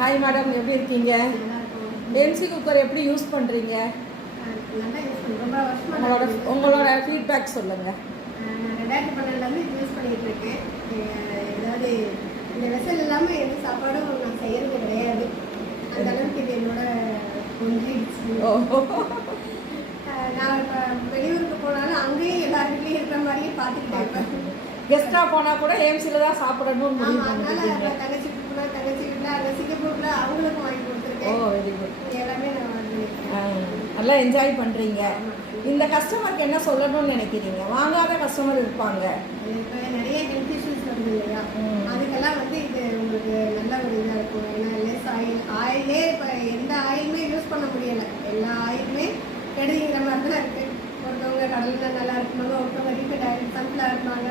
Hi madam, எப்படி இருக்கீங்க? MC cooker எப்படி யூஸ் பண்ணுறீங்க? உங்களோட ஃபீட்பேக் சொல்லுங்கள். 2012 யூஸ் பண்ணிட்டு இருக்கேன். ஏதாவது இந்த வெசல் இல்லாமல் எந்த சாப்பாடும் நான் செய்யறது கிடையாது. அந்த அளவுக்கு இது என்னோட ஒன்றிடுச்சு. நான் இப்போ வெளியூருக்கு போனாலும் அங்கேயும் எல்லாருக்குமே இருக்கிற மாதிரியே பார்த்துக்கிட்டேன். இப்போ கெஸ்ட்டாக போனால் கூட ஏம்சியில் தான் சாப்பிடணும். அதனால தங்கச்சி வீட்டுக்குள்ள தங்கச்சி வீட்டில் அங்கே சிங்கப்பூரில் அவங்களுக்கும் வாங்கி கொடுத்துருக்கேன். ஓ, வெரி குட். எல்லாமே நான் நல்லா என்ஜாய் பண்ணுறீங்க. இந்த கஸ்டமருக்கு என்ன சொல்லணும்னு நினைக்கிறீங்க? வாங்காத கஸ்டமர் இருப்பாங்க. இப்போ நிறைய ஹெல்த் இஷ்யூஸ் வருது இல்லையா, அதுக்கெல்லாம் வந்து இது உங்களுக்கு நல்ல ஒரு இதாக இருக்கும். ஏன்னா லெஸ் ஆயிலே இப்போ எந்த ஆயிலுமே யூஸ் பண்ண முடியலை. எல்லா ஆயிலுமே கெடுதிங்கிற மாதிரி தான் இருக்குது. ஒருத்தவங்க கடலில் நல்லா இருக்குமாங்க, ஒருத்தவங்க ரீஃபைண்ட் ஆயில் சன்ஃப்ளவர் இருப்பாங்க.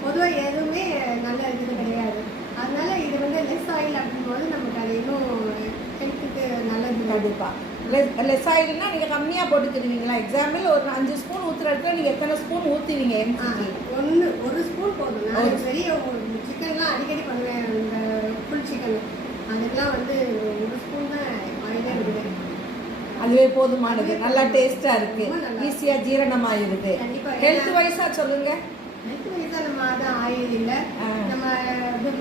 பொதுவாக எதுவுமே நல்ல இது கிடையாது. அதனால இது வந்து லெஸ் ஆயில் அப்படிங்கும்போது நமக்கு அது இன்னும் ஹெல்த்துக்கு நல்லது. கண்டிப்பாக லெஸ் ஆயில்னா நீங்கள் கம்மியாக போட்டுக்கிடுவீங்களா? எக்ஸாம்பிள் ஒரு 5 ஸ்பூன் ஊற்றுற இடத்துல நீங்கள் எத்தனை ஸ்பூன் ஊற்றுவீங்க? ஒரு ஸ்பூன் போதும். நான் பெரிய சிக்கன்லாம் அடிக்கடி பண்ணுவேன். இந்த ஃபுல் சிக்கன் அதுக்கெல்லாம் வந்து 1 ஸ்பூன் தான் ஆயிலே விடுவேன். அதுவே போதுமானது. நல்லா டேஸ்ட்டாக இருக்குது, ஈஸியாக ஜீரணமாகிடுது. ஹெல்த் வைஸாக சொல்லுங்கள். ஹெல்த் வைஸாக நம்ம அதான் ஆயில் இல்லை, நம்ம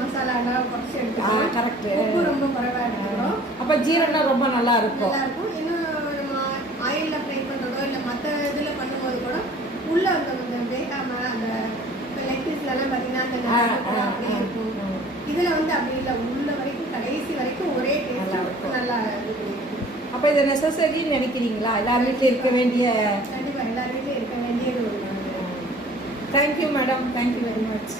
மசாலாலாம் குறைச்சி எடுத்துக்கலாம். கரெக்டு. உப்பு ரொம்ப குறைவாக எடுத்துக்கிறோம். அப்போ ஜீரணம் ரொம்ப நல்லா இருக்கும். இன்னும் நம்ம ஆயிலில் ஃப்ரை பண்ணுறதோ இல்லை மற்ற இதில் பண்ணும்போது கூட உள்ளே அந்த வேகாமல் அந்த லெக் பீஸ்லலாம் பார்த்தீங்கன்னா அந்த அப்படியே இருக்கும். இதில் வந்து அப்படி இல்லை, உள்ள வரைக்கும் கடைசி வரைக்கும் ஒரே டேஸ்ட் நல்லா இருக்கும். அப்போ இதை நெசசரின்னு நினைக்கிறீங்களா? எல்லார் வீட்டில் இருக்க வேண்டிய? கண்டிப்பாக எல்லார் வீட்டிலும் இருக்க வேண்டியது ஒரு. Thank you madam, thank you very much.